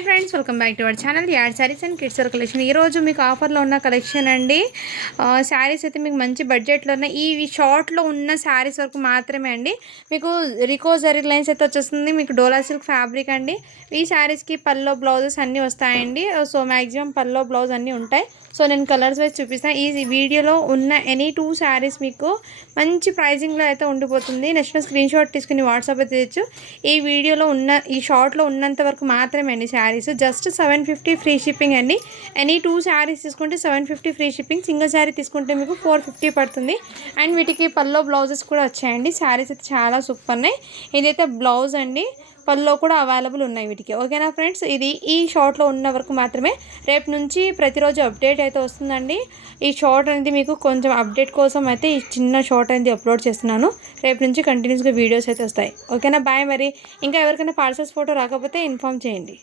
Hi friends, welcome back to our channel యాడ్ saris and kids wear collection. ఈరోజు మీకు ఆఫర్లో ఉన్న కలెక్షన్ అండి. శారీస్ అయితే మీకు మంచి బడ్జెట్లో ఉన్న ఈ షార్ట్లో ఉన్న శారీస్ వరకు మాత్రమే అండి. మీకు రికో జరీ లైన్స్ అయితే వచ్చేస్తుంది. మీకు డోలా సిల్క్ ఫ్యాబ్రిక్ అండి. ఈ శారీస్కి పల్లో బ్లౌజెస్ అన్నీ వస్తాయండి. సో మ్యాక్సిమం పల్లో బ్లౌజ్ అన్నీ ఉంటాయి. సో నేను కలర్స్ వైజ్ చూపిస్తాను. ఈ వీడియోలో ఉన్న ఎనీ 2 శారీస్ మీకు మంచి ప్రైజింగ్లో అయితే ఉండిపోతుంది. నచ్చిన స్క్రీన్ షాట్ తీసుకుని వాట్సాప్ అయితే తెచ్చు. ఈ వీడియోలో ఉన్న ఈ షార్ట్లో ఉన్నంత వరకు మాత్రమే అండి శారీస్. జస్ట్ 750 ఫ్రీ షిప్పింగ్ అండి. ఎనీ 2 శారీస్ తీసుకుంటే 750 ఫ్రీ షిప్పింగ్. సింగిల్ శారీ తీసుకుంటే మీకు 450 పడుతుంది. అండ్ వీటికి పల్లో బ్లౌజెస్ కూడా వచ్చాయండి. శారీస్ అయితే చాలా సూపర్ ఉన్నాయి. ఇదైతే బ్లౌజ్ అండి, పల్లో కూడా అవైలబుల్ ఉన్నాయి వీటికి. ఓకేనా ఫ్రెండ్స్, ఇది ఈ షార్ట్లో ఉన్న వరకు మాత్రమే. రేపు నుంచి ప్రతిరోజు అప్డేట్ అయితే వస్తుందండి. ఈ షార్ట్ అనేది మీకు కొంచెం అప్డేట్ కోసం అయితే ఈ చిన్న షార్ట్ అనేది అప్లోడ్ చేస్తున్నాను. రేపు నుంచి కంటిన్యూస్గా వీడియోస్ అయితే వస్తాయి. ఓకేనా, బాయ్. మరి ఇంకా ఎవరికైనా పార్సల్స్ ఫోటో రాకపోతే ఇన్ఫామ్ చేయండి.